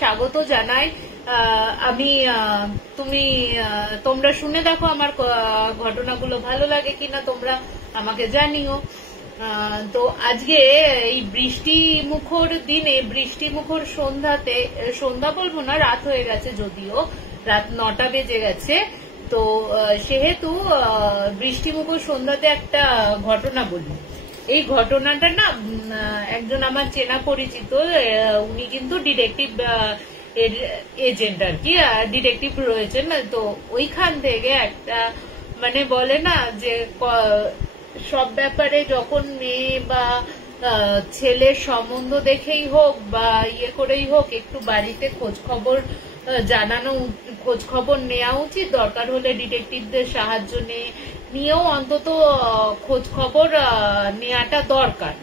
স্বাগত জানাই। আমি তোমরা শুনে দেখো আমার ঘটনাগুলো ভালো লাগে কিনা তোমরা আমাকে জানিও। তো আজকে এই বৃষ্টি মুখর দিনে, বৃষ্টি মুখর সন্ধ্যাতে, সন্ধ্যা বলবো না, রাত হয়ে গেছে, যদিও রাত 9টা বেজে গেছে। তো সেহেতু বৃষ্টি মুখর সন্ধ্যাতে একটা ঘটনা বলি। এই ঘটনাটা না একজন আমার চেনা পরিচিত, উনি কিন্তু ডিটেকটিভ এজেন্ট আর কি, ডিটেকটিভ রয়েছেন না। তো ওইখান থেকে একটা মানে বলে না যে সব ব্যাপারে যখন মেয়ে বা ছেলের সম্বন্ধ দেখেই হোক বা ইয়ে করেই হোক, একটু বাড়িতে খোঁজ খবর জানানো, খোঁজ খবর নেওয়া উচিত। দরকার হলে ডিটেকটিভদের সাহায্য নিয়েও অন্তত খোঁজ খবর নেওয়াটা দরকার।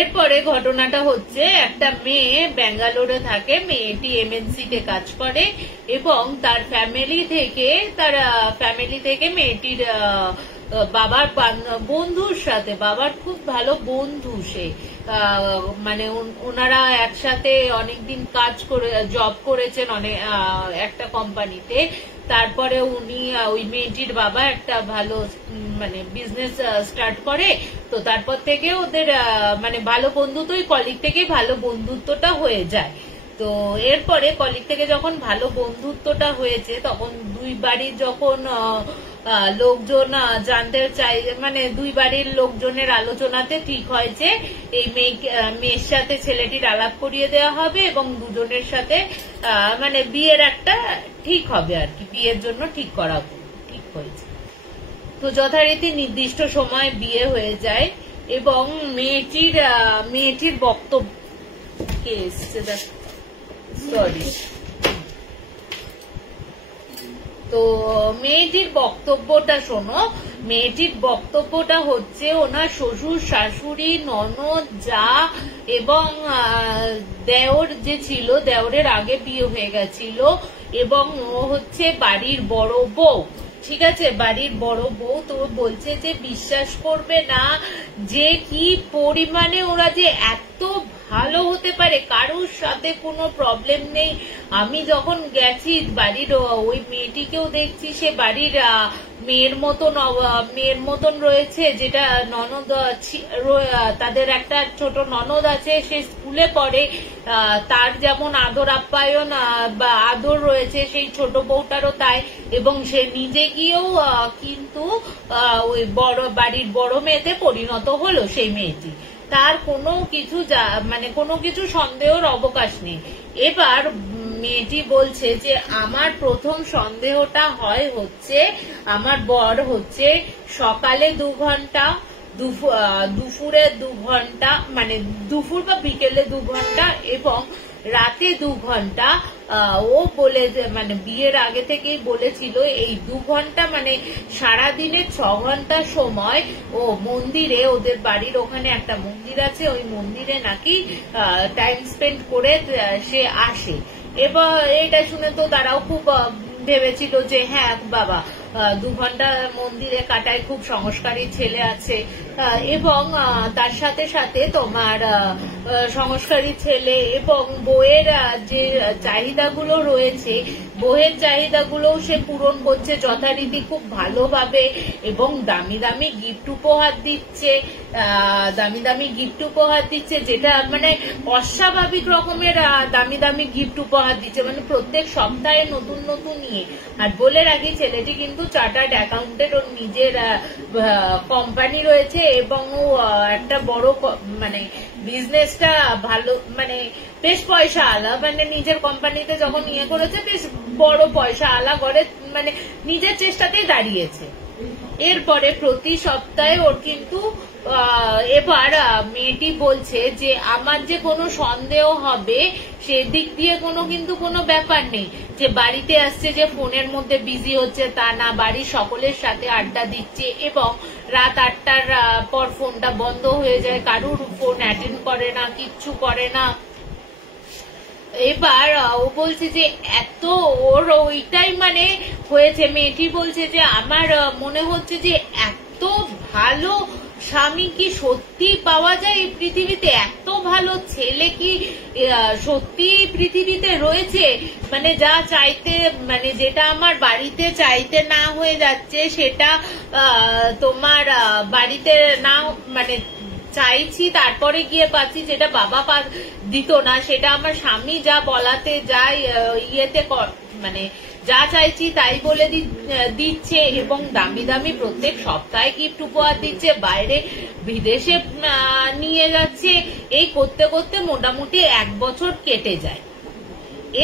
এরপরে ঘটনাটা হচ্ছে, একটা মেয়ে ব্যাঙ্গালোরে থাকে, মেয়েটি এমএনসি তে কাজ করে এবং তার ফ্যামিলি থেকে মেয়েটির বাবার বন্ধুর সাথে, বাবার খুব ভালো বন্ধু সে, মানে ওনারা একসাথে অনেকদিন কাজ করে, জব করেছেন অনেক একটা কোম্পানিতে। তারপরে উনি, ওই মেয়েটির বাবা একটা ভালো মানে বিজনেস স্টার্ট করে। তো তারপর থেকে ওদের মানে ভালো বন্ধুত্বই, কলিগ থেকে ভালো বন্ধুত্বটা হয়ে যায়। তো এরপরে কলিগ থেকে যখন ভালো বন্ধুত্বটা হয়েছে, তখন দুই বাড়ির যখন লোকজন জানতে চাই, মানে দুই বাড়ির লোকজনের আলোচনাতে ঠিক হয়েছে এই মেয়ের সাথে ছেলেটির আলাপ করিয়ে দেওয়া হবে এবং দুজনের সাথে মানে বিয়ের একটা ঠিক হবে আর কি, বিয়ের জন্য ঠিক হয়েছে। তো যথারীতি নির্দিষ্ট সময় বিয়ে হয়ে যায় এবং মেয়েটির বক্তব্য তো মেয়েটির বক্তব্যটা শোনো। মেয়েটির বক্তব্যটা হচ্ছে, ওনার শ্বশুর শাশুড়ি, ননদ, যা এবং দেওর যে ছিল, দেওরের আগে বিয়ে হয়ে গেছিল এবং ও হচ্ছে বাড়ির বড় বউ। ঠিক আছে, বাড়ির বড় বউ। তো বলছে যে বিশ্বাস করবে না যে কি পরিমাণে ওরা যে এত ভালো হতে পারে, কারোর সাথে কোনো প্রবলেম নেই। আমি যখন গেছি বাড়ির, ওই মেয়েটিকেও দেখছি, সে বাড়ির মেয়ের মতন রয়েছে। যেটা ননদ, তাদের একটা ছোট ননদ আছে, সে স্কুলে পড়ে, তার যেমন আদর আপ্যায়ন বা আদর রয়েছে, সেই ছোট বউটারও তাই। এবং সে নিজে গিয়েও কিন্তু ওই বাড়ির বড় মেয়েতে পরিণত হলো সেই মেয়েটি। তার কোনো কিছু সন্দেহের অবকাশ নেই। এবার মেয়েটি বলছে যে আমার প্রথম সন্দেহটা হচ্ছে আমার বর হচ্ছে সকালে 2 ঘন্টা, দুপুরে 2 ঘন্টা, মানে দুপুর বা বিকেলে 2 ঘন্টা এবং রাতে 2 ঘন্টা। ও বলে, মানে বিয়ের আগে থেকেই বলেছিল এই 2 ঘন্টা মানে সারাদিনের 6 ঘন্টা সময় ও মন্দিরে, ওদের বাড়ির ওখানে একটা মন্দির আছে, ওই মন্দিরে নাকি টাইম স্পেন্ড করে সে আসে। এবার এটা শুনে তো তারাও খুব ভেবেছিল যে হ্যাঁ বাবা, 2 ঘন্টা মন্দিরে কাটায়, খুব সংস্কারী ছেলে আছে। এবং তার সাথে সাথে তোমার সংস্কারী ছেলে এবং বউয়ের যে চাহিদাগুলো রয়েছে, বউয়ের চাহিদাগুলোও সে পূরণ করছে যথারীতি খুব ভালোভাবে এবং দামি দামি গিফট উপহার দিচ্ছে, যেটা মানে অস্বাভাবিক রকমের দামি দামি গিফট উপহার দিচ্ছে, মানে প্রত্যেক সপ্তাহে নতুন নতুন নিয়ে। আর বলে রাখি, ছেলেটি কিন্তু চার্টার্ড অ্যাকাউন্টেন্ট, ওর নিজের কোম্পানি রয়েছে এবং ও একটা বড় মানে বিজনেসটা ভালো, মানে বেশ পয়সা আলা, মানে নিজের কোম্পানিতে যখন ইয়ে করেছে বেশ বড় পয়সা আলা করে, মানে নিজের চেষ্টাতেই দাঁড়িয়েছে। এরপরে প্রতি সপ্তাহে ওর কিন্তু এবার মেয়েটি বলছে যে আমার যে কোনো সন্দেহ হবে সেদিক দিয়ে কিন্তু কোনো ব্যাপার নেই, যে বাড়িতে আসছে যে ফোনের মধ্যে বিজি হচ্ছে তা না, বাড়ির সকলের সাথে আড্ডা দিচ্ছে এবং রাত 8টার পর ফোনটা বন্ধ হয়ে যায়, কারুর ফোন অ্যাটেন্ড করে না, কিচ্ছু করে না। এবার ও বলছে যে এত ওর ওইটাই মানে হয়েছে। মেয়েটি বলছে যে আমার মনে হচ্ছে যে এত ভালো স্বামী কি সত্যি পাওয়া যায় এই পৃথিবীতে? এত ভালো ছেলে কি সত্যি পৃথিবীতে রয়েছে? মানে যা চাইতে, মানে যেটা আমার বাড়িতে চাইতে না হয়ে যাচ্ছে সেটা তোমার বাড়িতে না, মানে চাইছি তারপরে গিয়ে পাচ্ছি, যেটা বাবা দিত না সেটা আমার স্বামী যা বলাতে যাই ইয়েতে মানে যা চাইছি তাই বলে দিচ্ছে, এবং দামি দামি প্রত্যেক সপ্তাহে গিফট উপহার দিচ্ছে, বাইরে বিদেশে নিয়ে যাচ্ছে। এই করতে করতে মোটামুটি 1 বছর কেটে যায়।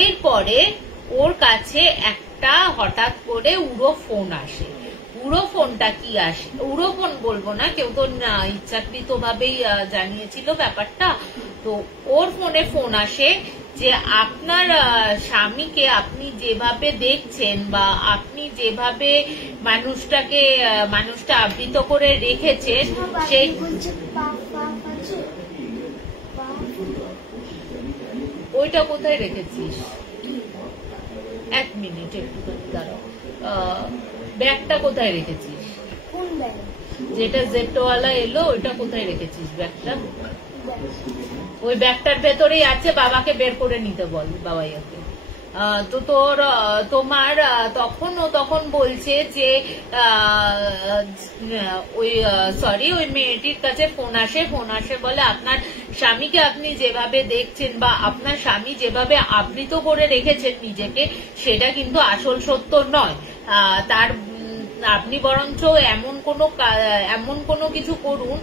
এরপরে ওর কাছে একটা হঠাৎ করে উড়ো ফোন আসে। উড়ো ফোনটা কি আসে, উড়ো ফোন বলবো না, কেউ তো ইচ্ছাকৃত ভাবেই জানিয়েছিল ব্যাপারটা। তো ওর ফোনে ফোন আসে যে আপনার স্বামীকে আপনি যেভাবে দেখছেন বা আপনি যেভাবে মানুষটা আবৃত করে রেখেছেন সেই ওইটা কোথায় রেখেছিস? 1 মিনিট একটুখানি দাঁড়াও। ব্যাগটা কোথায় রেখেছিস? যেটা জেটোওয়ালা এলো ওইটা কোথায় রেখেছিস ব্যাগটা? ওই ব্যাগটার ভেতরেই আছে, বাবাকে বের করে নিতে বল বাবাইয়াকে। তো তোমার তখন বলছে যে ওই মেয়েটির কাছে ফোন আসে বলে আপনার স্বামীকে আপনি যেভাবে দেখছেন বা আপনার স্বামী যেভাবে আবৃত করে রেখেছেন নিজেকে সেটা কিন্তু আসল সত্য নয়। তার আপনি বরঞ্চ এমন কোনো কিছু করুন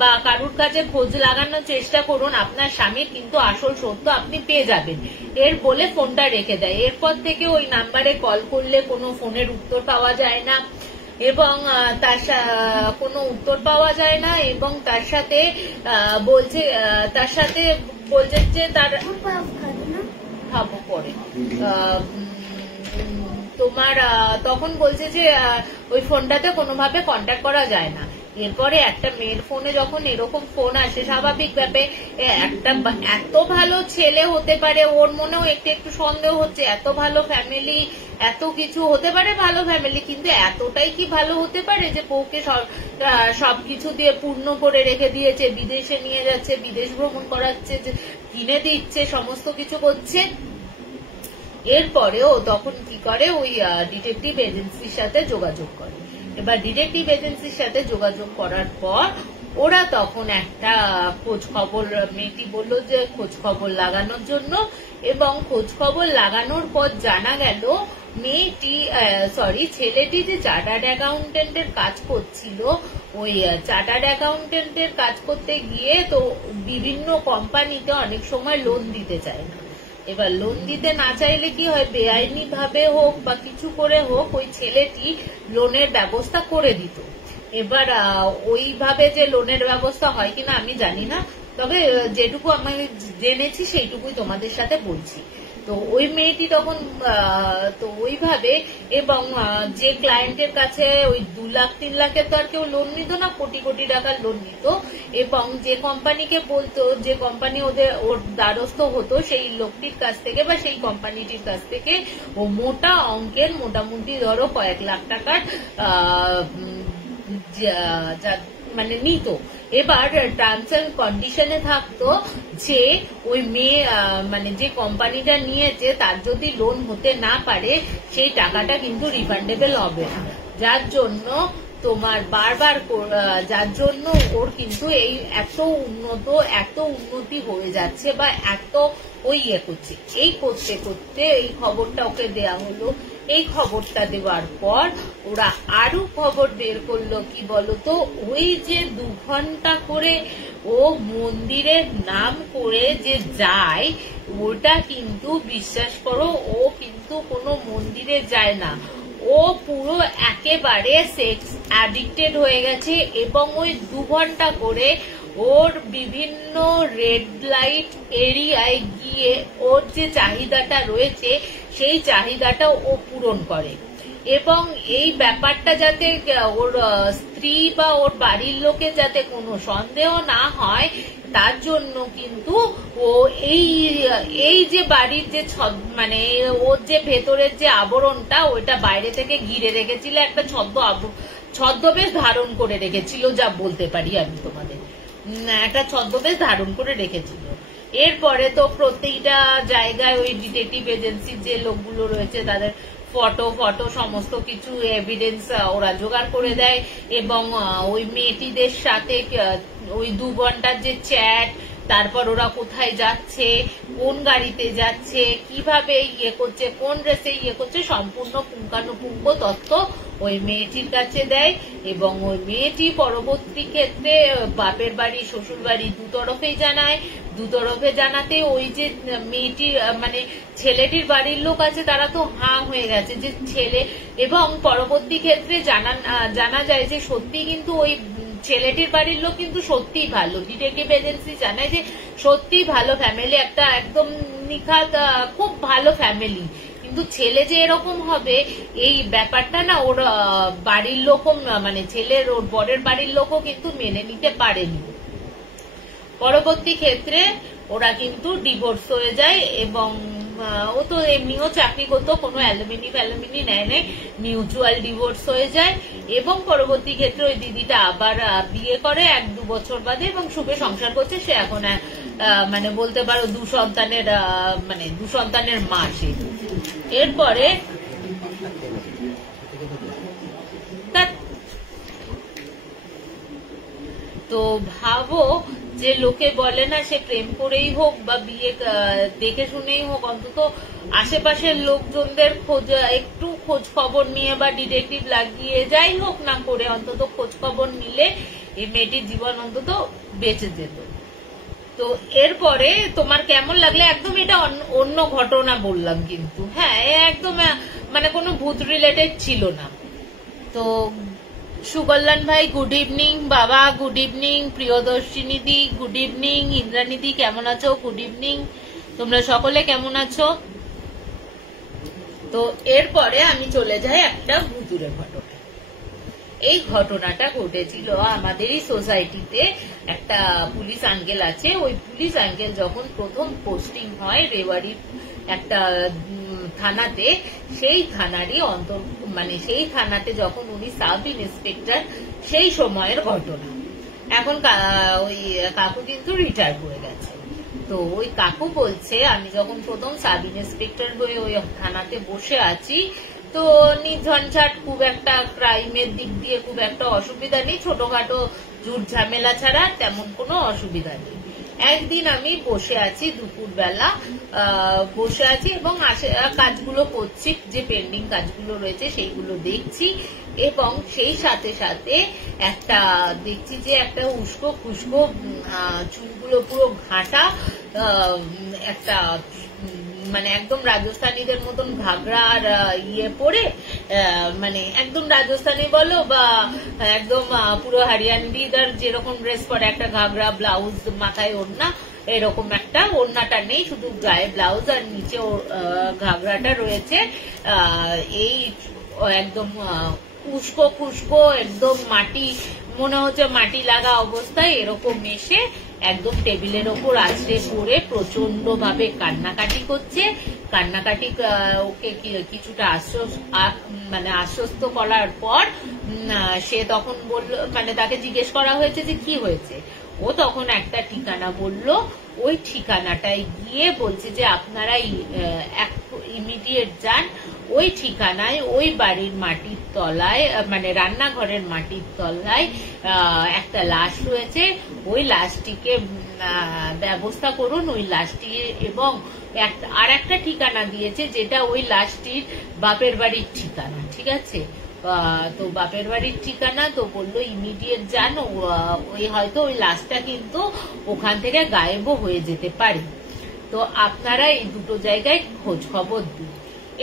বা কারুর কাছে খোঁজ লাগানোর চেষ্টা করুন, আপনার স্বামীর কিন্তু আসল সত্য আপনি পেয়ে যাবেন। এর বলে ফোনটা রেখে দেয়। এরপর থেকে ওই নাম্বারে কল করলে কোনো ফোনের উত্তর পাওয়া যায় না, এবং কোনো উত্তর পাওয়া যায় না, এবং তার সাথে বলছে যে তার খাবো পরে তোমার তখন বলছে যে ওই ফোনটাতে কোনোভাবে কন্ট্যাক্ট করা যায় না। এরপরে একটা মেয়ের ফোনে যখন এরকম ফোন আসে, স্বাভাবিক ব্যাপারে একটা এত ভালো ছেলে হতে পারে, ওর মনেও একটু সন্দেহ হচ্ছে, এত ভালো ফ্যামিলি, এত কিছু হতে পারে ভালো ফ্যামিলি, কিন্তু এতটাই কি ভালো হতে পারে যে বউকে সবকিছু দিয়ে পূর্ণ করে রেখে দিয়েছে, বিদেশে নিয়ে যাচ্ছে, বিদেশ ভ্রমণ করাচ্ছে, কিনে দিচ্ছে, সমস্ত কিছু করছে। এরপরেও তখন কি করে, ওই ডিটেকটিভ এজেন্সির সাথে যোগাযোগ করে। এবার ডিটেকটিভ এজেন্সির সাথে যোগাযোগ করার পর ওরা তখন একটা খোঁজ খবর, মেয়েটি বললো যে খোঁজ খবর লাগানোর জন্য, এবং খোঁজ খবর লাগানোর পর জানা গেল ছেলেটি যে চার্টার্ড অ্যাকাউন্টেন্টের কাজ করছিল, ওই চার্টার্ড অ্যাকাউন্টেন্টের কাজ করতে গিয়ে তো বিভিন্ন কোম্পানিতে অনেক সময় লোন দিতে চায় না। এবার লোন দিতে না চাইলে কি হয়, বেআইনি ভাবে হোক বা কিছু করে হোক ওই ছেলেটি লোনের ব্যবস্থা করে দিত। এবার ওইভাবে যে লোনের ব্যবস্থা হয় কিনা আমি জানি না, তবে যেটুকু আমি জেনেছি সেইটুকুই তোমাদের সাথে বলছি। তো ওই মেয়েটি তখন তো ওইভাবে, এবং যে ক্লায়েন্টের কাছে ওই 2 লাখ 3 লাখের তো আর কেউ লোন নিত না, কোটি কোটি টাকার লোন নিত, এবং যে কোম্পানিকে বলতো, যে কোম্পানি ওর দ্বারস্থ হতো সেই লোকটির কাছ থেকে বা সেই কোম্পানিটির কাছ থেকে ও মোটা অঙ্কের, মোটামুটি ধরো কয়েক লাখ টাকার মানে নিত। এবার টার্মস এন্ড কন্ডিশনে থাকতো যে ওই মেয়ে, মানে যে কোম্পানিটা নিয়েছে তার যদি লোন হতে না পারে সেই টাকাটা কিন্তু রিফান্ডেবল হবে না, যার জন্য তোমার যার জন্য ওর কিন্তু এই এত উন্নতি হয়ে যাচ্ছে বা এত ওই করছে। এই করতে করতে এই খবরটা ওকে দেয়া হলো। এই খবরটা দেওয়ার পর ওরা আরো খবর বের করলো, কি বলতো, ওই যে 2 ঘন্টা করে ও মন্দিরের নাম করে যে যায়, ওটা কিন্তু বিশ্বাস করো ও কিন্তু কোনো মন্দিরে যায় না, ও পুরো একেবারে সেক্স অ্যাডিক্টেড হয়ে গেছে। এবং ওই 2 ঘন্টা করে ওর বিভিন্ন রেড লাইট এরিয়ায় গিয়ে ওর যে চাহিদাটা রয়েছে সেই চাহিদাটা ও পূরণ করে। এবং এই ব্যাপারটা যাতে ওর স্ত্রী বা ওর বাড়ির লোকে যাতে কোনো সন্দেহ না হয়, তার জন্য কিন্তু ও এই যে বাড়ির যে মানে ওর যে ভেতরের যে আবরণটা, ওইটা বাইরে থেকে ঘিরে রেখেছিল, একটা ছদ্মবেশ ধারণ করে রেখেছিল, যা বলতে পারি আমি তোমাদের, একটা ছদ্মবেশ ধারণ করে রেখেছিল। এরপরে তো প্রত্যেকটা জায়গায় ওই ডিটেকটিভ এজেন্সির যে লোকগুলো রয়েছে তাদের ফটো সমস্ত কিছু এভিডেন্স ওরা জোগাড় করে দেয়, এবং ওই মেয়েটিদের সাথে ওই 2 ঘন্টার যে চ্যাট, তারপর ওরা কোথায় যাচ্ছে, কোন গাড়িতে যাচ্ছে, কিভাবে ইয়ে করছে, কোন ড্রেসে ইয়ে করছে, সম্পূর্ণ পুঙ্খানুপুঙ্খ তথ্য ওই মেয়েটির কাছে দেয়। এবং ওই মেয়েটি পরবর্তী ক্ষেত্রে বাপের বাড়ি শ্বশুর বাড়ি দুতরফেই জানায়। দুতরফে জানাতে ওই যে মেয়েটি মানে ছেলেটির বাড়ির লোক আছে তারা তো হাঁ হয়ে গেছে যে ছেলে, এবং পরবর্তী ক্ষেত্রে জানা যায় যে সত্যি কিন্তু ওই ছেলেটির বাড়ির লোক কিন্তু সত্যিই ভালো। ডিটেকটিভ এজেন্সি জানায় যে সত্যি ভালো ফ্যামিলি, একটা একদম নিখাত খুব ভালো ফ্যামিলি, কিন্তু ছেলে যে এরকম হবে এই ব্যাপারটা না ওর বাড়ির লোকও, মানে ছেলের ওর বরের বাড়ির লোকও কিন্তু মেনে নিতে পারেনি। পরবর্তী ক্ষেত্রে ওরা কিন্তু ডিভোর্স হয়ে যায়, এবং ও তো এমনিও চাকরি করতো, কোনো অ্যালুমিনি নেয় নাই, মিউচুয়াল ডিভোর্স হয়ে যায়। এবং পরবর্তী ক্ষেত্রে ওই দিদিটা আবার বিয়ে করে 1-2 বছর বাদে, এবং সুখে সংসার করছে। সে এখন মানে বলতে পারো 2 সন্তানের মা সে। এরপরে তো ভাবো যে লোকে বলে না, সে প্রেম করেই হোক বা বিয়ে দেখে শুনেই হোক, অন্তত আশেপাশের লোকজনদের একটু খোঁজ খবর নিয়ে বা ডিটেকটিভ লাগিয়ে যাই হোক না করে অন্তত খোঁজ খবর নিলে এই মেয়েটির জীবন অন্তত বেঁচে যেত। তো এরপরে তোমার কেমন লাগলে, একদম এটা অন্য ঘটনা বললাম কিন্তু, হ্যাঁ একদম মানে কোনো ভূত রিলেটেড ছিল না। তো সুকল্যাণ ভাই গুড ইভিনিং, বাবা গুড ইভিনিং, প্রিয়দর্শিনী দি গুড ইভিনিং, ইন্দ্রাণী দি কেমন আছো, গুড ইভিনিং, তোমরা সকলে কেমন আছো? তো এরপরে আমি চলে যাই একটা ভুতুরে ঘটনা। এই ঘটনাটা ঘটেছিল আমাদেরই সোসাইটিতে। একটা পুলিশ আঙ্কেল আছে, ওই পুলিশ আঙ্কেল যখন প্রথম পোস্টিং হয় রেওয়াড়ির একটা থানাতে, সেই থানারই মানে সেই থানাতে যখন উনি সাব ইন্সপেক্টর, সেই সময়ের ঘটনা। এখন ওই কাকু কিন্তু রিটায়ার করে গেছে। তো ওই কাকু বলছে, আমি যখন প্রথম সাব ইন্সপেক্টর হয়ে ওই থানাতে বসে আছি, তো নির্ঝঞ্ঝাট, খুব একটা ক্রাইমের দিক দিয়ে খুব একটা অসুবিধা নেই, ছোটখাটো ঝুট ঝামেলা ছাড়া তেমন কোনো অসুবিধা নেই। একদিন আমি বসে আছি, দুপুরবেলা বসে আছি এবং কাজগুলো করছি, যে পেন্ডিং কাজগুলো রয়েছে সেইগুলো দেখছি, এবং সেই সাথে সাথে একটা দেখছি যে একটা উস্কো খুস্কো চুলগুলো পুরো ঘাটা একটা, মানে একদম রাজস্থানীদের মতন ঘাগরা আর ইয়ে পরে, মানে একদম রাজস্থানী বলো বা একদম পুরো হরিয়ানবিদার যেরকম ড্রেস পরে, একটা ঘাগরা, ব্লাউজ, মাথায় ওড়না, এরকম একটা, ওড়নাটা নেই, শুধু গায়ে ব্লাউজ আর নিচে ঘাগরাটা রয়েছে। এই একদম উস্কো খুস্কো, একদম মাটি, মনে হচ্ছে মাটি লাগা অবস্থায় এরকম এসে একদম টেবিলের ওপর আছড়ে পড়ে প্রচন্ড ভাবে কান্নাকাটি করছে। কান্নাকাটি ওকে কিছুটা মানে আশ্বস্ত করার পর সে তখন বলল, মানে তাকে জিজ্ঞেস করা হয়েছে যে কি হয়েছে, ও তখন একটা ঠিকানা বলল। ওই ঠিকানাটায় গিয়ে বলছে যে আপনারা ইমিডিয়েট যান, ওই ঠিকানায় ওই বাড়ির মাটির তলায়, মানে রান্নাঘরের মাটির তলায় একটা লাশ রয়েছে, ওই লাশটিকে ব্যবস্থা করুন, ওই লাশটি, এবং আর একটা ঠিকানা দিয়েছে যেটা ওই লাশটির বাপের বাড়ির ঠিকানা। ঠিক আছে, তো বাপের বাড়ির ঠিকানা, তো বললো ইমিডিয়েট যান, ওই হয়তো ওই লাশটা কিন্তু ওখান থেকে গায়েবও হয়ে যেতে পারে, তো আপনারা এই দুটো জায়গায় খোঁজ খবর দিন।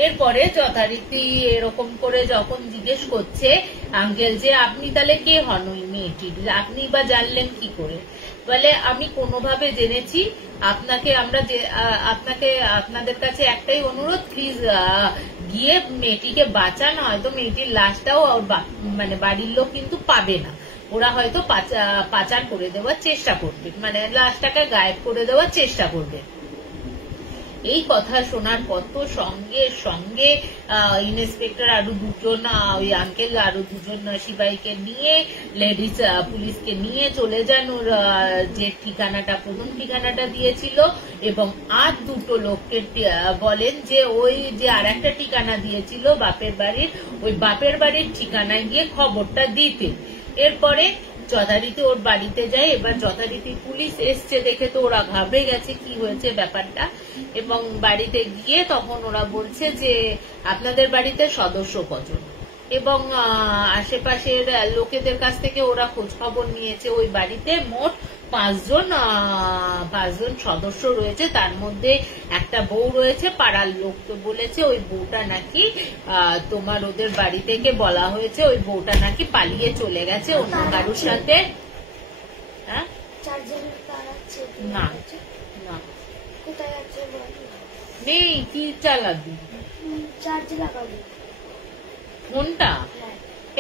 এরপরে যথারীতি এরকম করে যখন জিজ্ঞেস করছে আঙ্কেল যে আপনি তাহলে কে হন ওই মেয়েটির, আপনি বা জানলেন কি করে, বলে আমি কোনোভাবে জেনেছি, আপনাদের কাছে একটাই অনুরোধ, প্লিজ গিয়ে মেয়েটিকে বাঁচান, হয়তো মেয়েটির লাশটাও মানে বাড়ির লোক কিন্তু পাবে না, ওরা হয়তো পাচার করে দেওয়ার চেষ্টা করবে, মানে লাশটাকে গায়েব করে দেওয়ার চেষ্টা করবে। এই কথা শোনার পর তো সঙ্গে সঙ্গে ইন্সপেক্টর আরো দুজন, ওই আঙ্কেল আরো দুজন সিপাহীকে নিয়ে, লেডিস পুলিশকে নিয়ে চলে যান ওর যে ঠিকানাটা, প্রথম ঠিকানাটা দিয়েছিল, এবং আর দুটো লোককে বলেন যে ওই যে আর একটা ঠিকানা দিয়েছিল বাপের বাড়ির, ওই বাপের বাড়ির ঠিকানায় গিয়ে খবরটা দিতে। এরপরে যথারীতি ওর বাড়িতে যায়। এবার যথারীতি পুলিশ এসছে দেখে তো ওরা ঘাবড়ে গেছে কি হয়েছে ব্যাপারটা, এবং বাড়িতে গিয়ে তখন ওরা বলছে যে আপনাদের বাড়িতে সদস্য কজন, এবং আশেপাশের লোকেদের কাছ থেকে ওরা খোঁজ খবর নিয়েছে, ওই বাড়িতে মোট পাঁচজন সদস্য রয়েছে, তার মধ্যে একটা বউ রয়েছে। পাড়ার লোক তো বলেছে ওই বউটা নাকি তোমার ওদের বাড়ি থেকে বলা হয়েছে ওই বউটা নাকি পালিয়ে চলে গেছে অন্য কারোর সাথে। হ্যাঁ না না নেই, কি চালাবি ফোনটা?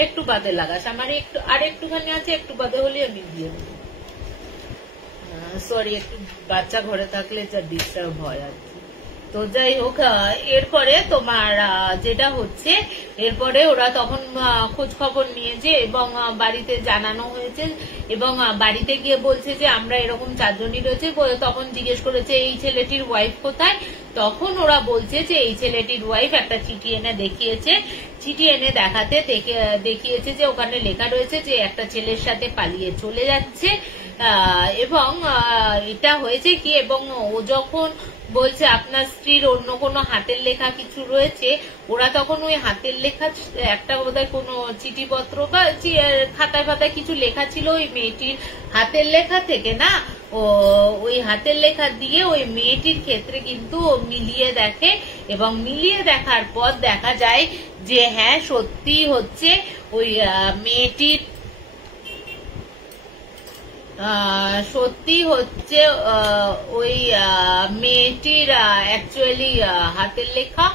একটু বাদে লাগাস, আমার একটুখানি আছে, একটু বাদে হলে আমি দিয়ে দেবো। সরি, একটু বাচ্চা ঘরে থাকলে যা ডিস্টার্ব হয় আর কি। তো যাই হোক, এরপরে তোমার যেটা হচ্ছে, এরপরে ওরা তখন খোঁজ খবর নিয়েছে এবং বাড়িতে জানানো হয়েছে, এবং বাড়িতে গিয়ে বলছে যে আমরা এরকম চারজনই রয়েছে। তখন জিজ্ঞেস করেছে এই ছেলেটির ওয়াইফ কোথায়, তখন ওরা বলছে যে এই ছেলেটির ওয়াইফ একটা চিঠি এনে দেখিয়েছে, চিঠি এনে দেখাতে দেখিয়েছে যে ওখানে লেখা রয়েছে যে একটা ছেলের সাথে পালিয়ে চলে যাচ্ছে। এবং এটা হয়েছে কি, এবং ও যখন বলছে আপনার স্ত্রীর অন্য কোনো হাতের লেখা কিছু রয়েছে, ওরা তখন ওই হাতের লেখা একটা বোধহয় কোনো চিঠিপত্র বা খাতায় ফাতায় কিছু লেখা ছিল ওই মেয়েটির হাতের লেখা থেকে, না ওই হাতের লেখা দিয়ে ওই মেয়েটির ক্ষেত্রে কিন্তু মিলিয়ে দেখে, এবং মিলিয়ে দেখার পর দেখা যায় যে হ্যাঁ সত্যি হচ্ছে ওই মেয়েটির ওই মেয়েটির অ্যাকচুয়ালি হাতের লেখা।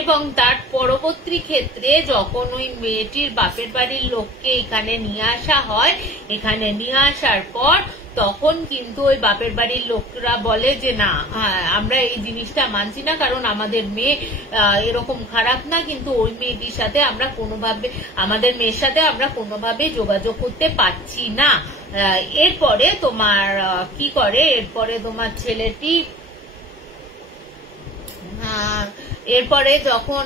এবং তার পরবর্তী ক্ষেত্রে যখন ওই মেয়েটির বাপের বাড়ির লোককে এখানে নিয়ে আসা হয়, এখানে নিয়ে আসার পর তখন কিন্তু ওই বাপের বাড়ির লোকরা বলে যে না, আমরা এই জিনিসটা মানছি না, কারণ আমাদের মেয়ে এরকম খারাপ না, কিন্তু ওই মেয়েটির সাথে আমরা কোনোভাবে, আমাদের মেয়ের সাথে আমরা কোনোভাবে যোগাযোগ করতে পারছি না। এরপরে তোমার কি করে, এরপরে তোমার ছেলেটি এরপরে যখন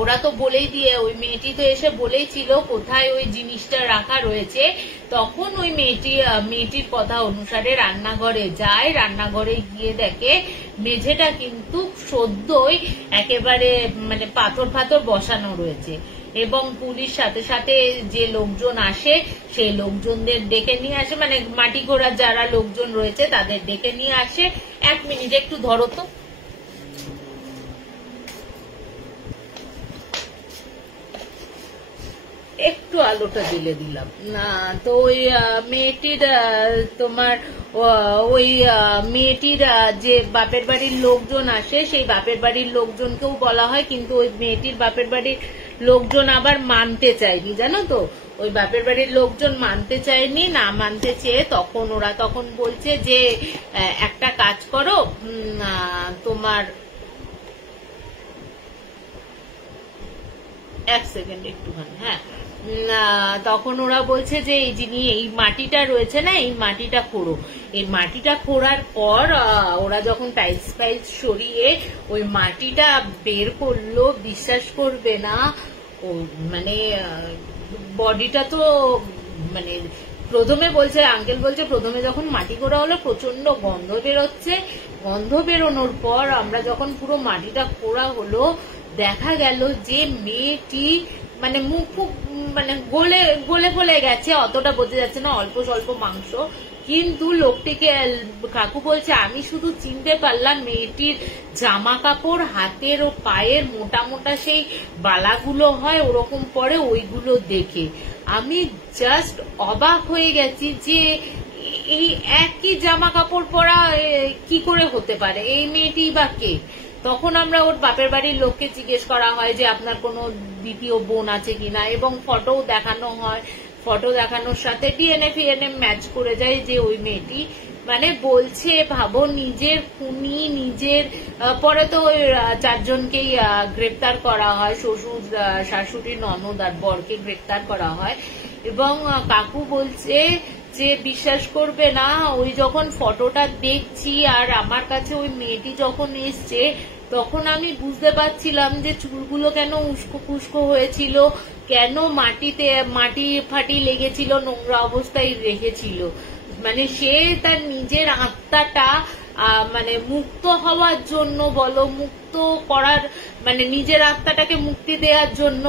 ওরা তো বলেই দিয়ে, ওই মেয়েটি তো এসে বলেই ছিল কোথায় ওই জিনিসটা রাখা রয়েছে, তখন ওই মেয়েটির কথা অনুসারে রান্নাঘরে যায়, রান্নাঘরে গিয়ে দেখে মেঝেটা কিন্তু সদ্যই একেবারে মানে পাথর বসানো রয়েছে, এবং পুলিশ সাথে সাথে যে লোকজন আসে সেই লোকজনদের ডেকে নিয়ে আসে, মানে মাটি ঘোড়ার যারা লোকজন রয়েছে তাদের ডেকে নিয়ে আসে। 1 মিনিট একটু ধরো তো, একটু আলোটা জ্বেলে দিলাম না। তো ওই মেয়েটির তোমার ওই মেয়েটির যে বাপের বাড়ির লোকজন আসে, সেই বাপের বাড়ির লোকজনকেও বলা হয়, কিন্তু ওই মেয়েটির বাপের বাড়ির লোকজন আবার মানতে চায়নি, জানো তো, ওই বাপের বাড়ির লোকজন মানতে চায়নি। না মানতে চেয়ে ওরা তখন বলছে যে একটা কাজ করো, তোমার 1 সেকেন্ড একটুখানি, হ্যাঁ, তখন ওরা বলছে যে এই মাটিটা রয়েছে না, এই মাটিটা খোঁড়ো। এই মাটিটা খোঁড়ার পর ওরা যখন টাইলস ফাইলস সরিয়ে ওই মাটিটা বের করলো, বিশ্বাস করবে না, ও মানে বডিটা তো মানে প্রথমে বলছে, আঙ্কেল বলছে প্রথমে যখন মাটি খোঁড়া হলো প্রচন্ড গন্ধ বেরোচ্ছে, গন্ধ বেরোনোর পর আমরা যখন পুরো মাটিটা খোঁড়া হলো দেখা গেল যে মেয়েটি মানে মুখ মানে গলে গেছে, অতটা বোঝা যাচ্ছে না, অল্প স্বল্প মাংস, কিন্তু লোকটিকে কাকু বলছে আমি শুধু চিনতে পারলাম মেয়েটির জামা কাপড়, হাতের ও পায়ের মোটা মোটা সেই বালাগুলো হয় ওরকম পরে, ওইগুলো দেখে আমি জাস্ট অবাক হয়ে গেছি যে এই একই জামা কাপড় পরা কি করে হতে পারে, এই মেয়েটি বা কে? তখন আমরা ওর বাপের বাড়ির লোককে জিজ্ঞেস করা হয় যে আপনার কোনো দ্বিতীয় বোন আছে কিনা, এবং ফটো দেখানো হয়। ফটো দেখানোর সাথে ডিএনএ ফিএনএ ম্যাচ করে যায় যে ওই মেয়েটি, মানে বলছে ভাবো নিজের খুনি নিজের। পরে তো ওই 4 জনকেই গ্রেপ্তার করা হয়, শ্বশুর শাশুড়ি ননদ আর বরকে গ্রেপ্তার করা হয়। এবং কাকু বলছে যে বিশ্বাস করবে না, ওই যখন ফটোটা দেখছি আর আমার কাছে ওই মেয়েটি যখন এসছে তখন আমি বুঝতে পারছিলাম যে চুলগুলো কেন উস্কো খুস্কো হয়েছিল, কেন মাটি ফাটি লেগেছিল, নোংরা অবস্থায় রেখেছিল। মানে সে তার নিজের আত্মাটা মানে মুক্ত হওয়ার জন্য বলো, মুক্ত করার মানে নিজের আত্মাটাকে মুক্তি দেওয়ার জন্য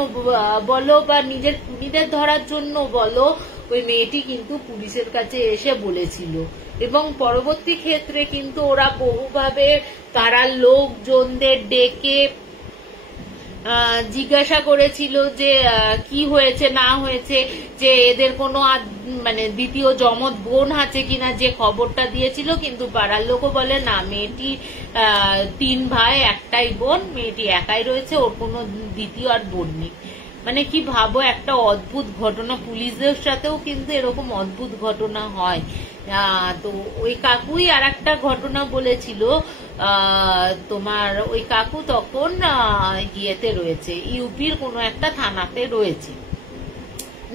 বলো, বা নিজের খুনিদের ধরার জন্য বলো, ওই মেয়েটি কিন্তু পুলিশের কাছে এসে বলেছিল। এবং পরবর্তী ক্ষেত্রে কিন্তু ওরা বহুভাবে তারা লোকজনদের ডেকে জিজ্ঞাসা করেছিল যে কি হয়েছে না হয়েছে, যে এদের কোনো মানে দ্বিতীয় জমজ বোন আছে কিনা, যে খবরটা দিয়েছিল। কিন্তু পাড়ার লোকও বলে না, মেয়েটি 3 ভাই একটাই বোন, মেয়েটি একাই রয়েছে, ওর কোনো দ্বিতীয় আর বোন নেই। মানে কি ভাবো, একটা অদ্ভুত ঘটনা। পুলিশদের সাথেও কিন্তু এরকম অদ্ভুত ঘটনা হয়। তো ওই কাকুই আর একটা ঘটনা বলেছিল, তোমার ওই কাকু তখন ইয়েতে রয়েছে, ইউপির কোনো একটা থানাতে রয়েছে,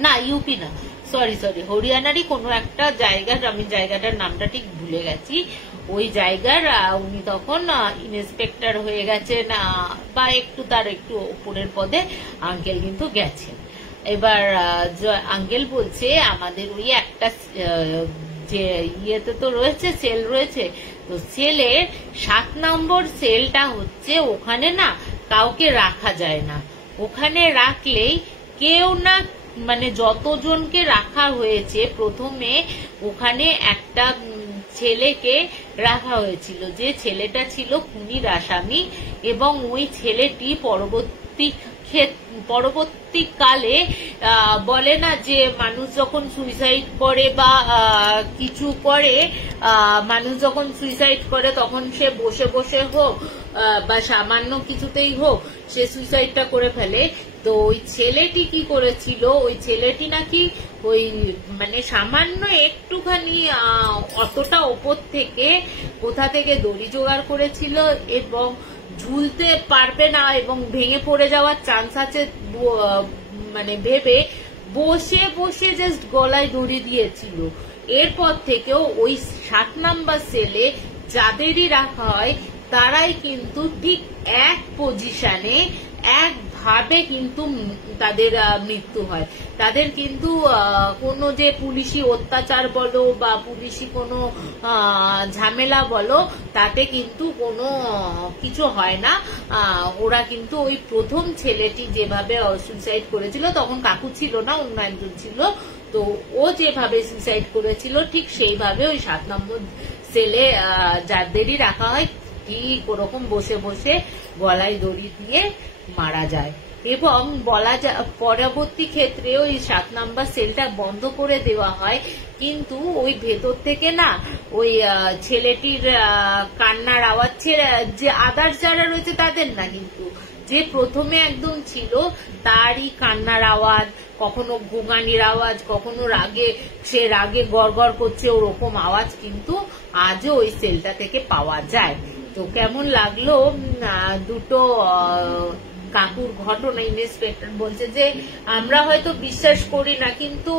না ইউপি না, সরি হরিয়ানারই কোনো একটা জায়গার, আমি জায়গাটার নামটা ঠিক ভুলে গেছি। ওই জায়গার উনি তখন ইন্সপেক্টর হয়ে গেছেন, বা তার একটু উপরের পদে আঙ্কেল কিন্তু গেছেন। এবার আঙ্কেল বলছে আমাদের ওই একটা যে ইয়েতে তো রয়েছে, সেল রয়েছে, তো সেলের 7 নম্বর সেলটা হচ্ছে, ওখানে না কাউকে রাখা যায় না। ওখানে রাখলেই কেউ না, মানে যতজনকে রাখা হয়েছে প্রথমে ওখানে একটা ছেলেকে রাখা হয়েছিল, যে ছেলেটা ছিল খুনির আসামি। এবং ওই ছেলেটি পরবর্তীকালে বলে না যে মানুষ যখন সুইসাইড করে বা কিছু করে, মানুষ যখন সুইসাইড করে তখন সে বসে বসে হোক বা সামান্য কিছুতেই হোক সে সুইসাইডটা করে ফেলে। তো ওই ছেলেটি কি করেছিল, ওই ছেলেটি নাকি ওই মানে সামান্য একটুখানি অতটা ওপর থেকে কোথা থেকে দড়ি জোগাড় করেছিল, এবং ঝুলতে পারবে না এবং ভেঙে পড়ে যাওয়ার চান্স আছে মানে ভেবে বসে বসে জাস্ট গলায় দড়ি দিয়েছিল। এরপর থেকেও ওই 7 নাম্বার সেলে যাদেরই রাখা হয় তারাই কিন্তু ঠিক এক পজিশনে একভাবে কিন্তু তাদের মৃত্যু হয়। তাদের কিন্তু কোনো যে পুলিশি অত্যাচার বলো বা পুলিশি কোনো ঝামেলা বলো, তাতে কিন্তু কোনো কিছু হয় না। ওরা কিন্তু ওই প্রথম ছেলেটি যেভাবে সুইসাইড করেছিল, তখন কাকু ছিল না, অন্য একজন ছিল, তো ও যেভাবে সুইসাইড করেছিল ঠিক সেইভাবে ওই 7 নম্বর সেলে যাদেরই রাখা হয় ঠিক ওরকম বসে বসে গলায় দড়ি দিয়ে মারা যায়। এবং বলা যায় পরবর্তী ক্ষেত্রে ওই 7 নাম্বার সেলটা বন্ধ করে দেওয়া হয়, কিন্তু ওই ভেতর থেকে না ওই ছেলেটির কান্নার আওয়াজ, যে আদার্স যারা রয়েছে তাদের না, কিন্তু যে প্রথমে একদম ছিল তারই কান্নার আওয়াজ, কখনো গোঙানির আওয়াজ, কখনো সে রাগে গড়গড় করছে, ওরকম আওয়াজ কিন্তু আজও ওই সেলটা থেকে পাওয়া যায়। তো কেমন লাগলো দুটো কাকুর ঘটনা? ইন্সপেক্টর বলছে যে আমরা হয়তো বিশ্বাস করি না, কিন্তু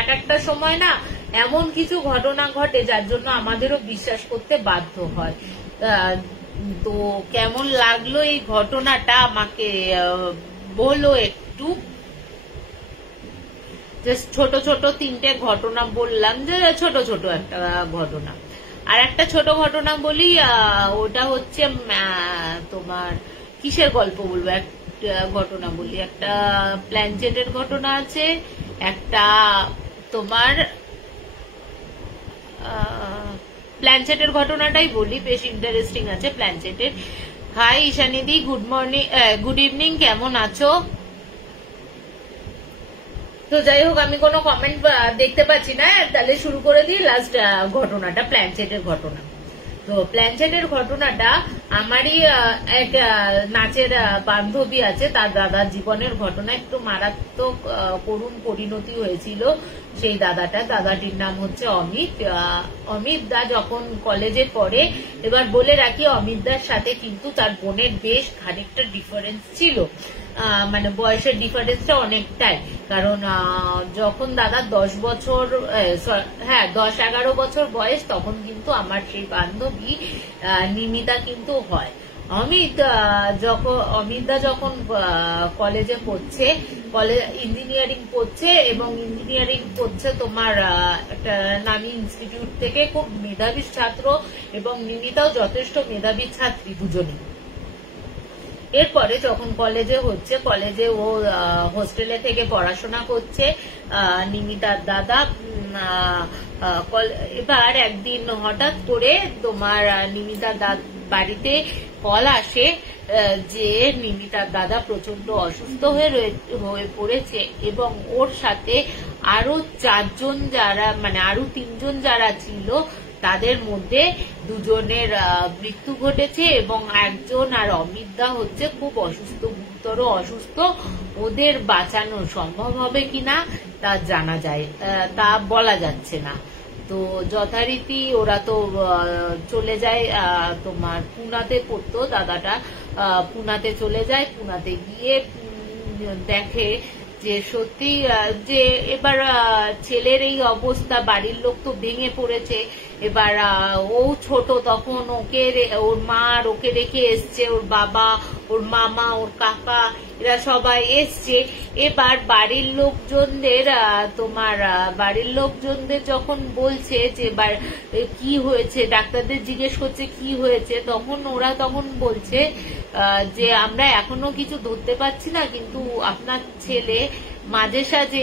এক একটা সময় না এমন কিছু ঘটনা ঘটে যার জন্য আমাদেরও বিশ্বাস করতে বাধ্য হয়। তো কেমন লাগলো এই ঘটনাটা আমাকে বলো একটু। জাস্ট ছোট ছোট 3টে ঘটনা বললাম, যে ছোট ছোট একটা ঘটনা। আর একটা ছোট ঘটনা বলি, ওটা হচ্ছে তোমার কিসের গল্প বলবো, একটা ঘটনা বলি। একটা প্ল্যানচেটের ঘটনা আছে, একটা তোমার প্ল্যানচেটের ঘটনাটাই বলি, বেশ ইন্টারেস্টিং আছে প্ল্যানচেটের। হাই ঈশানীদি, গুড মর্নিং, গুড ইভিনিং, কেমন আছো? তো যাই হোক, আমি কোনো কমেন্ট দেখতে পাচ্ছি না, তাহলে শুরু করে দিই লাস্ট ঘটনাটা, প্ল্যানচেটের ঘটনা। তো প্ল্যানচেটের ঘটনাটা আমারই এক নাচের বান্ধবী আছে, তার দাদার জীবনের ঘটনা। একটু মারাত্মক করুণ পরিণতি হয়েছিল সেই দাদাটির নাম হচ্ছে অমিত। অমিত দা যখন কলেজে পড়ে, এবার বলে রাখি অমিত দার সাথে কিন্তু তার বোনের বেশ খানিকটা ডিফারেন্স ছিল, মানে বয়সের ডিফারেন্সটা অনেকটাই। কারণ যখন দাদা 10-11 বছর বয়স, তখন কিন্তু আমার সেই বান্ধবী নিমিতা কিন্তু হয়। অমিতদা যখন কলেজে পড়ছে, ইঞ্জিনিয়ারিং পড়ছে, এবং ইঞ্জিনিয়ারিং পড়ছে তোমার একটা নামি ইনস্টিটিউট থেকে, খুব মেধাবী ছাত্র, এবং নিমিতাও যথেষ্ট মেধাবী ছাত্রী দুজনেই। এরপরে যখন কলেজে হচ্ছে, কলেজে ও হোস্টেলে থেকে পড়াশোনা করছে নিমিতার দাদা। এবার একদিন হঠাৎ করে তোমার নিমিতার বাড়িতে কল আসে যে নিমিতার দাদা প্রচন্ড অসুস্থ হয়ে পড়েছে, এবং ওর সাথে আরো 4জন যারা, মানে আরো 3জন যারা ছিল, তাদের মধ্যে 2জনের মৃত্যু ঘটেছে, এবং একজন আর অমিতদা হচ্ছে খুব অসুস্থ, গুরুতর অসুস্থ। ওদের বাঁচানো সম্ভব হবে কিনা তা জানা যায়, তা বলা যাচ্ছে না। তো যথারীতি ওরা তো চলে যায়, তোমার পুনাতে পড়তো দাদাটা, পুনাতে চলে যায়। পুনাতে গিয়ে দেখে যে সত্যি যে এবার ছেলের এই অবস্থা, বাড়ির লোক তো ভেঙে পড়েছে। এবার ও ছোট, তখন ওর মা ওকে রেখে এসছে, ওর বাবা, ওর মামা, ওর কাকা, এরা সবাই এসছে। এবার বাড়ির লোকজনদের যখন বলছে যে কি হয়েছে, ডাক্তারদের জিজ্ঞেস করছে কি হয়েছে, তখন ওরা বলছে যে আমরা এখনো কিছু ধরতে পারছি না, কিন্তু আপনার ছেলে মাঝে সাঝে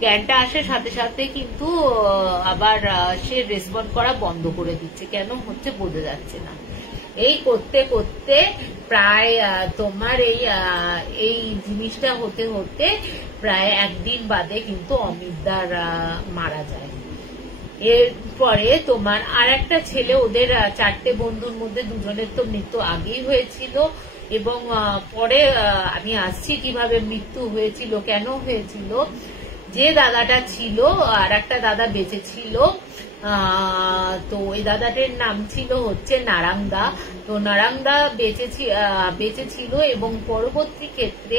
জ্ঞানটা আসার সাথে সাথে কিন্তু আবার সে রেসপন্ড করা বন্ধ করে দিচ্ছে, কেন হচ্ছে বোঝা যাচ্ছে না। এই করতে করতে প্রায় তোমার এই জিনিসটা হতে হতে প্রায় একদিন বাদে কিন্তু অমিতদার মারা যায়। এরপরে তোমার আর একটা ছেলে, ওদের 4টে বন্ধুর মধ্যে 2জনের তো মৃত্যু আগেই হয়েছিল, এবং পরে আমি আসছি কিভাবে মৃত্যু হয়েছিল, কেন হয়েছিল। যে দাদাটা ছিল, আর একটা দাদা বেঁচে ছিল, তো ওই দাদাটির নাম ছিল হচ্ছে নারাংদা। তো নারাংদা বেঁচে ছিল, এবং পরবর্তী ক্ষেত্রে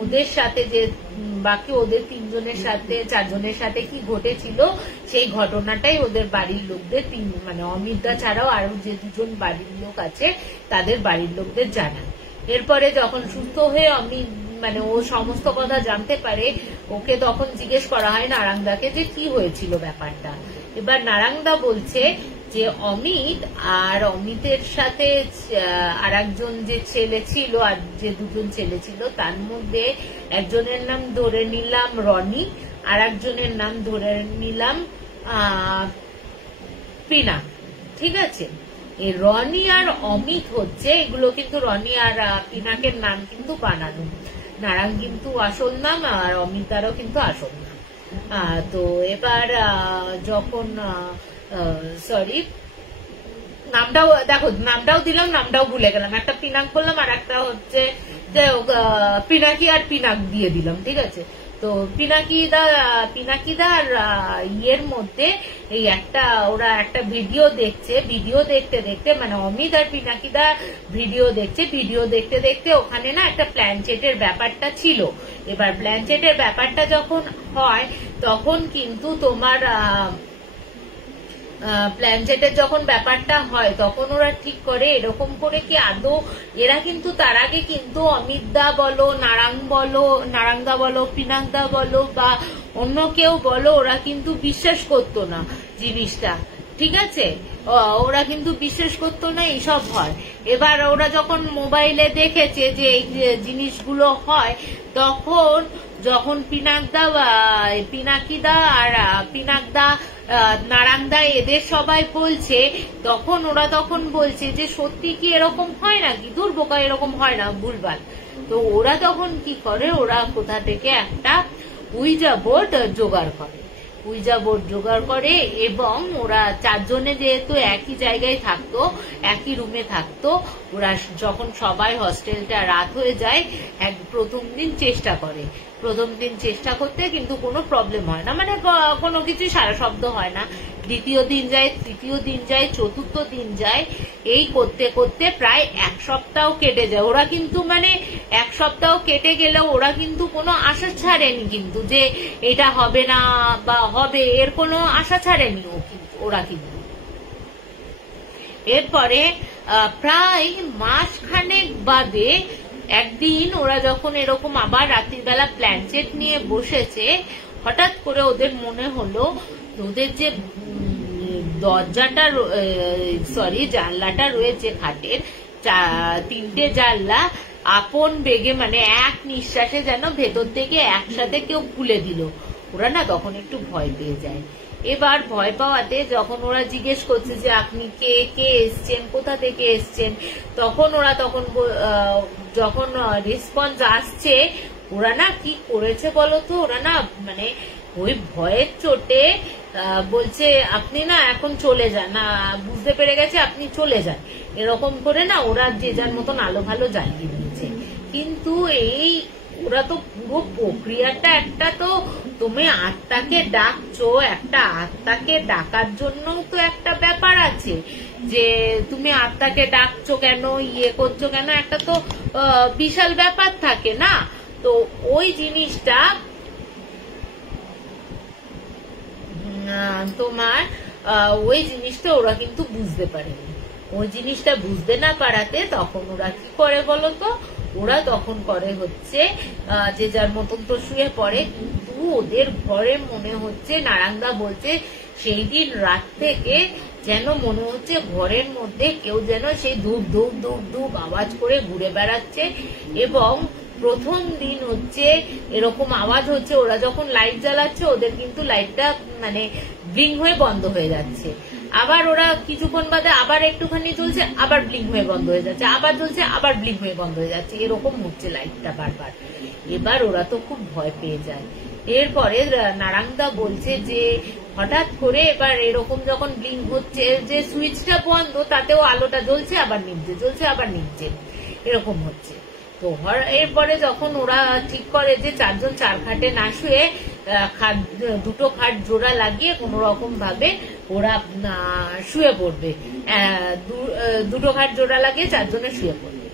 ওদের সাথে যে বাকি ওদের 4জনের সাথে কি ঘটেছিল, সেই ঘটনাটাই ওদের বাড়ির লোকদের, মানে অমিতদা ছাড়াও আরো যে 2জন বাড়ির লোক আছে তাদের বাড়ির লোকদের জানায়। এরপরে যখন সুস্থ হয়ে মানে ও সমস্ত কথা জানতে পারে, ওকে তখন জিজ্ঞেস করা হয় নারাংদাকে যে কি হয়েছিল ব্যাপারটা। এবার নারাংদা বলছে যে অমিতের সাথে আর একজন যে ছেলে ছিল, আর যে 2জন ছেলে ছিল, তার মধ্যে একজনের নাম ধরে নিলাম রনি, আর একজনের নাম ধরে নিলাম পিনা। ঠিক আছে, এই রনি আর অমিত হচ্ছে, এগুলো কিন্তু রনি আর পিনাকের নাম কিন্তু বানানো, নারাং কিন্তু আসল নাম, আর অমিতারও কিন্তু আসল নাম। তো এবার যখন নামটাও দিলাম, নামটাও ভুলে গেলাম, একটা পিনাক বললাম, আর একটা হচ্ছে পিনাকি আর পিনাক দিয়ে দিলাম। ঠিক আছে, তো পিনাকিদা আর ইয়ের মধ্যে ওরা একটা ভিডিও দেখছে, ভিডিও দেখতে দেখতে, মানে অমিত আর পিনাকিদা ভিডিও দেখতে দেখতে ওখানে না একটা প্ল্যানচেটের ব্যাপারটা ছিল। এবার প্ল্যানচেটের ব্যাপারটা যখন হয়, তখন কিন্তু তোমার প্ল্যানচেটের যখন ব্যাপারটা হয়, তখন ওরা ঠিক করে এরকম করে কি আদৌ, এরা কিন্তু তার আগে কিন্তু অমিতদা বলো, নারাংদা বলো, পিনাকদা বলো, বা অন্য কেউ বলো, ওরা কিন্তু বিশ্বাস করতো না জিনিসটা। ঠিক আছে, ওরা কিন্তু বিশ্বাস করতো না এইসব হয়। এবার ওরা যখন মোবাইলে দেখেছে যে এই জিনিসগুলো হয়, যখন পিনাকিদা আর পিনাকদা, নারাংদা এদের সবাই বলছে, তখন ওরা বলছে যে সত্যি কি এরকম হয় নাকি, দূর বোকা, এরকম হয় না, ভুলভাল। তো ওরা তখন কি করে, ওরা কোথা থেকে একটা উইজা বোর্ড জোগাড় করে, উইজা বোর্ড জোগাড় করে এবং ওরা চারজনে যেহেতু একই জায়গায় থাকতো, একই রুমে থাকতো, ওরা যখন সবাই হস্টেলটা রাত হয়ে যায় প্রথম দিন চেষ্টা করে, প্রথম দিন চেষ্টা করতে কিন্তু কোনো প্রবলেম হয় না, মানে কোনো কিছুই সারা শব্দ হয় না। দ্বিতীয় দিন যায়, তৃতীয় দিন যায়, চতুর্থ দিন যায়, এই করতে করতে প্রায় এক সপ্তাহ কেটে যায়। ওরা কিন্তু মানে এক সপ্তাহ কেটে গেলেও ওরা কিন্তু কোনো আশা ছাড়েনি, কিন্তু যে এটা হবে না বা হবে এর কোনো আশা ছাড়েনি ওরা কিন্তু। এরপরে প্রায় মাসখানেক বাদে একদিন ওরা যখন এরকম আবার রাত্রির বেলা প্ল্যানচেট নিয়ে বসেছে, হঠাৎ করে ওদের মনে হলো ওদের যে দরজাটা জানলাটা রয়েছে খাটের, 3টে জানলা আপন বেগে মানে এক নিঃশ্বাসে যেন ভেতর থেকে একসাথে কেউ খুলে দিল। ওরা না তখন একটু ভয় পেয়ে যায়। এবার ভয় পাওয়াতে যখন ওরা জিজ্ঞেস করছে যে আপনি কে কে এসছেন, কোথা থেকে এসছেন, তখন যখন রেসপন্স আসছে, ওরা না কি করেছে বলতো, ওরা না মানে ওই ভয়ের চোটে বলছে আপনি না এখন চলে যান, না বুঝতে পেরে গেছে আপনি চলে যান, এরকম করে না ওরা যে যার মতন আলো ভালো জ্বালিয়ে দিয়েছে। কিন্তু এই ওরা তো পুরো প্রক্রিয়াটা একটা, তো তুমি আত্মাকে ডাকছো, একটা আত্মাকে ডাকার জন্য তো একটা ব্যাপার আছে, যে তুমি আত্মাকে ডাকছো কেন, ইয়ে করছো কেন, একটা তো বিশাল ব্যাপার থাকে না। তো ওই জিনিসটা তোমার ওই জিনিসটা ওরা কিন্তু বুঝতে পারেনি। ওই জিনিসটা বুঝতে না পারাতে তখন ওরা কি করে বলতো, ওরা তখন করে হচ্ছে যে যার মতন তো শুয়ে পড়ে। কিন্তু ওদের ঘরে মনে হচ্ছে, নারায়ণদা বলছে সেই দিন রাত থেকে যেন মনে হচ্ছে ঘরের মধ্যে কেউ যেন সেই ধূপ ধূপ ধূপ ধূপ আওয়াজ করে ঘুরে বেড়াচ্ছে। এবং প্রথম দিন হচ্ছে এরকম আওয়াজ হচ্ছে, ওরা যখন লাইট জ্বালাচ্ছে ওদের কিন্তু লাইটটা মানে ব্লিঙ্ক হয়ে বন্ধ হয়ে যাচ্ছে, আবার ওরা কিছুক্ষণ বাদে আবার একটুখানি চলছে, আবার ব্লিঙ্ক হয়ে বন্ধ হয়ে যাচ্ছে, আবার চলছে, আবার ব্লিঙ্ক হয়ে বন্ধ হয়ে যাচ্ছে, এরকম হচ্ছে লাইটটা বারবার। এবার ওরা তো খুব ভয় পেয়ে যায়। এরপরে নারায়ণদা বলছে যে হঠাৎ করে এবার এরকম যখন ব্লিঙ্ক হচ্ছে, যে সুইচটা বন্ধ তাতেও আলোটা জ্বলছে আবার নিভছে, জ্বলছে আবার নিভছে, এরকম হচ্ছে। তো এরপরে যখন ওরা ঠিক করে যে চারজন চার খাটে না শুয়ে দুটো খাট জোড়া লাগিয়ে কোন রকম ভাবে ওরা শুয়ে পড়বে, দুটো খাট জোড়া লাগিয়ে চারজনে শুয়ে পড়বে।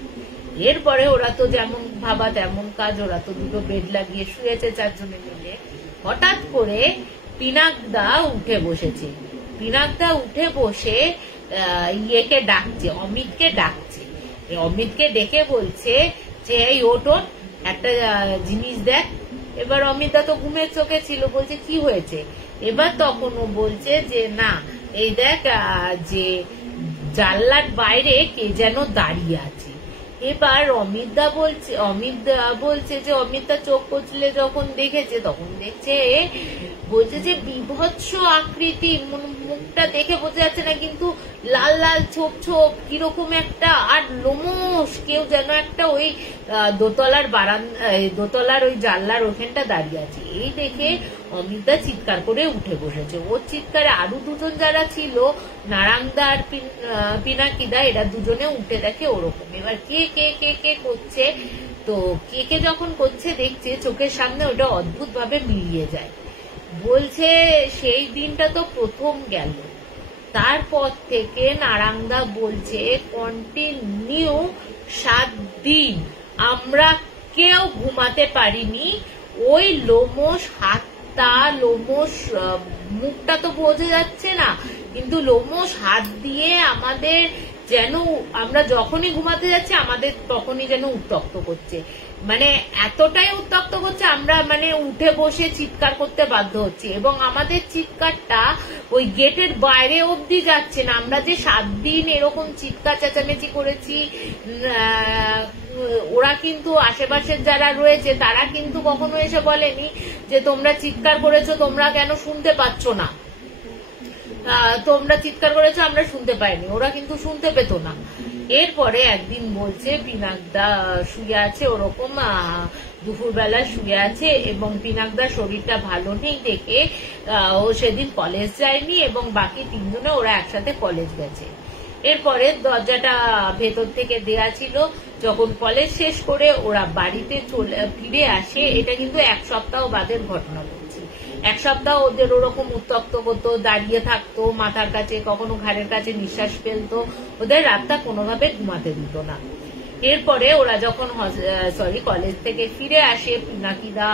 এরপরে ওরা তো যেমন ভাবা তেমন কাজ, ওরা তো দুটো বেড লাগিয়ে শুয়েছে চারজনে মিলে। হঠাৎ করে পিনাকদা উঠে বসেছে, পিনাকদা উঠে বসে ইয়েকে ডাকছে, অমিতকে ডাকছে। অমিতকে ডেকে বলছে যে এই ওঠ, একটা জিনিস দেখ। এবার অমিতা তো ঘুমের চোখে ছিল, বলছে কি হয়েছে। এবার তখন ও বলছে যে না এই দেখ যে জানলার বাইরে কে যেন দাঁড়িয়ে আছে। এবার অমিতদা বলছে যে অমিতা চোখ কচলে যখন দেখেছে তখন দেখছে, বলছে যে বিভৎস আকৃতি, মুখটা দেখে বোঝা যাচ্ছে না কিন্তু লাল লাল ছোপ ছোপ কিরকম একটা, আর লোমশ, কেউ যেন একটা ওই দোতলার ওই জানলার ওখানটা দাঁড়িয়ে আছে। এই দেখে অমিতদা চিৎকার করে উঠে বসেছে। ওর চিৎকারে আরো দুজন যারা ছিল, নারায়ণদা আর পিনাকিদা, এরা দুজনে উঠে দেখে ওরকম। এবার কে কে কে কে করছে, তো কে কে যখন করছে দেখছে চোখের সামনে ওটা অদ্ভুত ভাবে মিলিয়ে যায়। বলছে সেই দিনটা তো প্রথম গেল, তারপর থেকে নারায়ণদা বলছে কন্টিনিউ 7 দিন আমরা কেউ ঘুমাতে পারিনি। ওই লোমশ হাতটা, লোমশ মুখটা তো বোঝা যাচ্ছে না, কিন্তু লোমশ হাত দিয়ে আমাদের যেন, আমরা যখনই ঘুমাতে যাচ্ছি আমাদের তখনই যেন উত্তপ্ত করছে, মানে এতটাই উত্তপ্ত করছে আমরা মানে উঠে বসে চিৎকার করতে বাধ্য হচ্ছি। এবং আমাদের চিৎকারটা ওই গেটের বাইরে অবধি যাচ্ছে না। আমরা যে 7 দিন এরকম চিৎকার চেঁচামেচি করেছি, ওরা কিন্তু আশেপাশের যারা রয়েছে তারা কিন্তু কখনো এসে বলেনি যে তোমরা চিৎকার করেছো, তোমরা কেন শুনতে পাচ্ছ না, তোমরা চিৎকার করেছো আমরা শুনতে পাইনি, ওরা কিন্তু শুনতে পেত না। এরপরে একদিন বলছে পিনাকদা শুয়ে আছে, ওরকম দুপুরবেলা শুয়ে আছে এবং পিনাকদার শরীরটা ভালো নেই দেখে ও সেদিন কলেজ যায়নি এবং বাকি তিনজনে ওরা একসাথে কলেজ গেছে। এরপরে দরজাটা ভেতর থেকে দেয়া ছিল। যখন কলেজ শেষ করে ওরা বাড়িতে ফিরে আসে, এটা কিন্তু 1 সপ্তাহ বাদের ঘটনা বলছি। 1 সপ্তাহ ওদের ওরকম উত্তপ্ত করতো, দাঁড়িয়ে থাকতো মাথার কাছে, কখনো ঘাড়ের কাছে নিঃশ্বাস ফেলতো, ওদের রাতটা কোনোভাবে ঘুমাতে দিত না। এরপরে ওরা যখন কলেজ থেকে ফিরে আসে, পিনাকিদা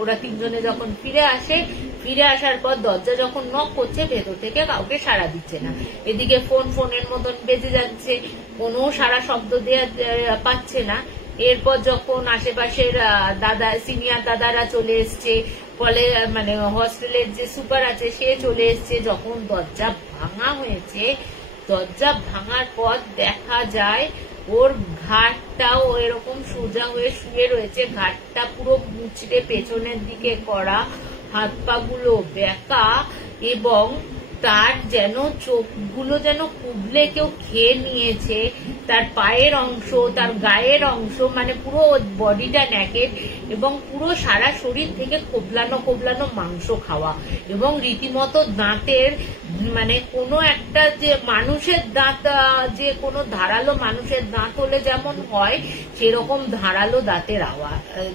ওরা তিনজনে যখন ফিরে আসার পর দরজা যখন নক করছে, ভেতর থেকে কাউকে সাড়া দিচ্ছে না। এদিকে ফোনের মতন বেজে যাচ্ছে, কোনো সাড়া শব্দ পাচ্ছে না। এরপর যখন আশেপাশের সিনিয়র দাদারা চলে এসছে, ফলে মানে হস্টেলের যে সুপার আছে সে চলে এসছে, যখন দরজা ভাঙা হয়েছে, দরজা ভাঙার পর দেখা যায় ওর ঘাটটাও এরকম সোজা হয়ে শুয়ে রয়েছে, ঘাটটা পুরো মুচড়ে পেছনের দিকে করা, হাত পা গুলো বেঁকা এবং তার যেন চোখগুলো যেন কুবলে কেউ খেয়ে নিয়েছে। তার পায়ের অংশ, তার গায়ের অংশ, মানে পুরো বডিটা নেকেড এবং পুরো সারা শরীর থেকে কোবলানো মাংস খাওয়া এবং রীতিমতো দাঁতের, মানে কোনো একটা যে মানুষের দাঁত, যে কোনো ধারালো মানুষের দাঁত হলে যেমন হয় সেরকম ধারালো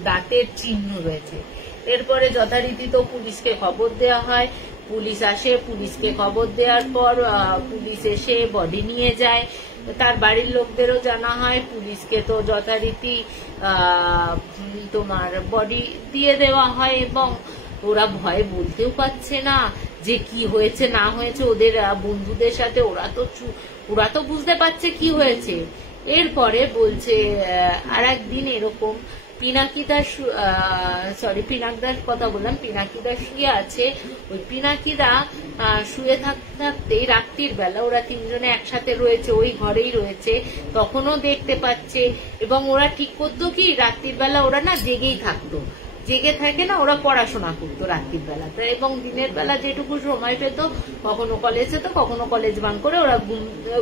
দাঁতের চিহ্ন রয়েছে। এরপরে যথারীতি তো পুলিশকে খবর দেওয়া হয়, পুলিশ আসে, পুলিশকে খবর দেওয়ার পর পুলিশ এসে বডি নিয়ে যায়। তার বাড়ির লোকদেরও জানা হয়, পুলিশকে তো যথারীতি তোমার বডি দিয়ে দেওয়া হয় এবং ওরা ভয়ে বলতেও পারছে না যে কি হয়েছে না হয়েছে ওদের বন্ধুদের সাথে। ওরা তো বুঝতে পারছে কি হয়েছে। এরপরে বলছে আর একদিন এরকম পিনাকদার কথা বললাম, পিনাকিদা শুয়ে আছে। ওই পিনাকিদা শুয়ে থাকতেই রাত্রির বেলা ওরা তিনজনে একসাথে রয়েছে, ওই ঘরেই রয়েছে, তখনও দেখতে পাচ্ছে এবং ওরা ঠিক করতো কি রাত্রির বেলা ওরা না জেগেই থাকতো, জেগে থাকে না, ওরা পড়াশোনা করতো রাত্রির বেলাতে এবং দিনের বেলা যেটুকু সময় পেত কখনো কলেজ যেত, কখনো কলেজ বাং করে ওরা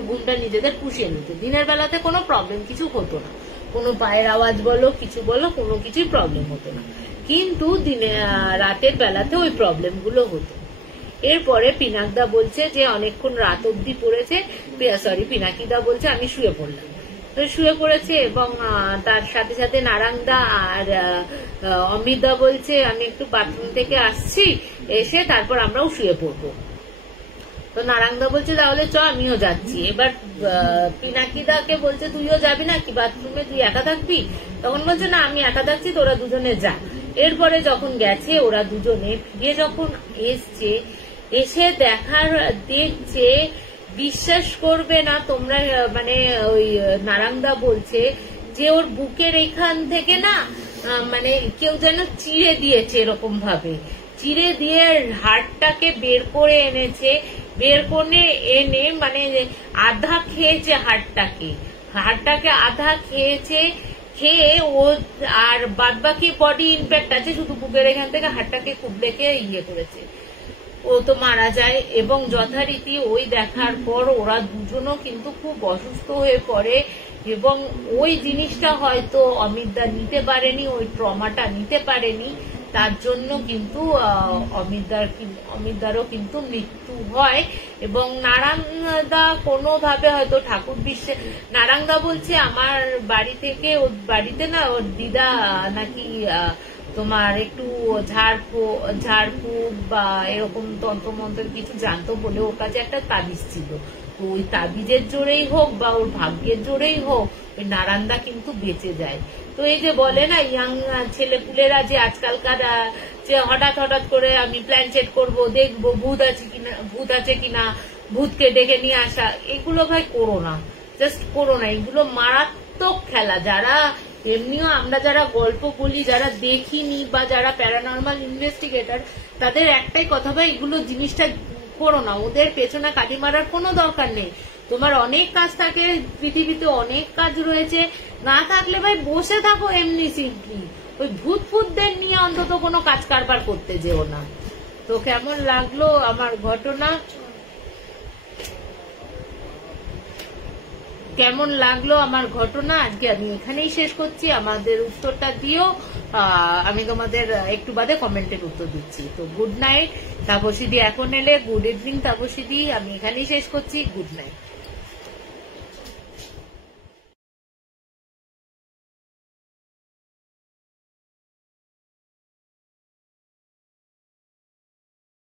ঘুমটা নিজেদের পুষিয়ে নিত। দিনের বেলাতে কোনো প্রবলেম কিছু হতো না, কোনো পায়ের আওয়াজ বলো কিছু বলো কোনো কিছুই প্রবলেম হতো না, কিন্তু রাতের বেলাতে ওই প্রবলেম গুলো হতো। এরপরে পিনাকদা বলছে যে অনেকক্ষণ রাত অব্দি পড়েছে, পিনাকিদা বলছে আমি শুয়ে পড়লাম। তো শুয়ে পড়েছে এবং তার সাথে সাথে নারাংদা আর অমিতদা বলছে আমি একটু বাথরুম থেকে আসছি, এসে তারপর আমরাও শুয়ে পড়বো। তো নারাংদা বলছে তাহলে চ আমিও যাচ্ছি। এবার পিনাকিদাকে বলছে তুইও যাবি না কি বাথরুমে, তুই একা থাকবি? তখন বলছে না আমি একা থাকছি, তোরা দুজনে যা। এরপরে যখন গেছে ওরা দুজনে ফিরে যখন এসে দেখছে, বিশ্বাস করবে না তোমরা, মানে ওই নারাংদা বলছে যে ওর বুকের এখান থেকে না মানে কেউ যেন চিড়ে দিয়েছে, এরকম ভাবে চিড়ে দিয়ে হাড়টাকে বের করে এনেছে, বের করে এনে মানে আধা খেয়েছে হাড়টাকে আধা খেয়েছে, খেয়ে ও আর বাদবাকি বডি ইনফ্যাক্ট আছে, শুধু বুকের এখান থেকে হাড়টাকে কুবলে ইয়ে করেছে, ও তো মারা যায়। এবং যথারীতি ওই দেখার পর ওরা দুজনও কিন্তু খুব অসুস্থ হয়ে পড়ে এবং ওই জিনিসটা হয়তো অমিতদা পারেনি, ওই ট্রমাটা নিতে পারেনি, তার জন্য কিন্তু অমিতদারও কিন্তু মৃত্যু হয়। এবং নারাংদা কোনোভাবে হয়তো ঠাকুর বিশ্বাস, নারাংদা বলছে আমার বাড়িতে না ওর দিদা নাকি তোমার একটু ঝাড়ফুঁক বা এরকম তন্ত্রমন্ত্রের কিছু জানতো বলে ওর কাছে একটা তাবিজ ছিল, তো ওই তাবিজের জোরেই হোক বা ওর ভাগ্যের জোরেই হোক ওই নারান্দা কিন্তু বেঁচে যায়। তো এই যে বলে না ইয়াং ছেলেপুলেরা যে আজকালকার যে হঠাৎ করে আমি প্ল্যান সেট করবো, দেখবো ভূত আছে কিনা, ভূতকে ডেকে নিয়ে আসা, এগুলো ভাই করো না, জাস্ট করো না, এগুলো মারাত্মক খেলা। যারা এমনিও আমরা যারা গল্প বলি, যারা দেখিনি বা যারা প্যারানর্মাল ইনভেস্টিগেটর, তাদের একটাই কথা ভাই এগুলো জিনিসটা করো না, ওদের পেছনে কাটি মারার কোনো দরকার নেই। তোমার অনেক কাজ থাকে পৃথিবীতে, অনেক কাজ রয়েছে, না থাকলে ভাই বসে থাকো এমনি সিম্পলি, ওই ভূতদের নিয়ে অন্তত কোনো কাজ কারবার করতে যেও না। তো কেমন লাগলো আমার ঘটনা? কেমন লাগলো আমার ঘটনা আজকে আমি এখানেই শেষ করছি। আমাদের উত্তরটা দিও, আমি তোমাদের একটু বাদে কমেন্টের উত্তর দিচ্ছি। তো গুড নাইট তাপসীদি এখন এলে, গুড ইভিনিং তাপসীদি, আমি এখানেই শেষ করছি, গুড নাইট।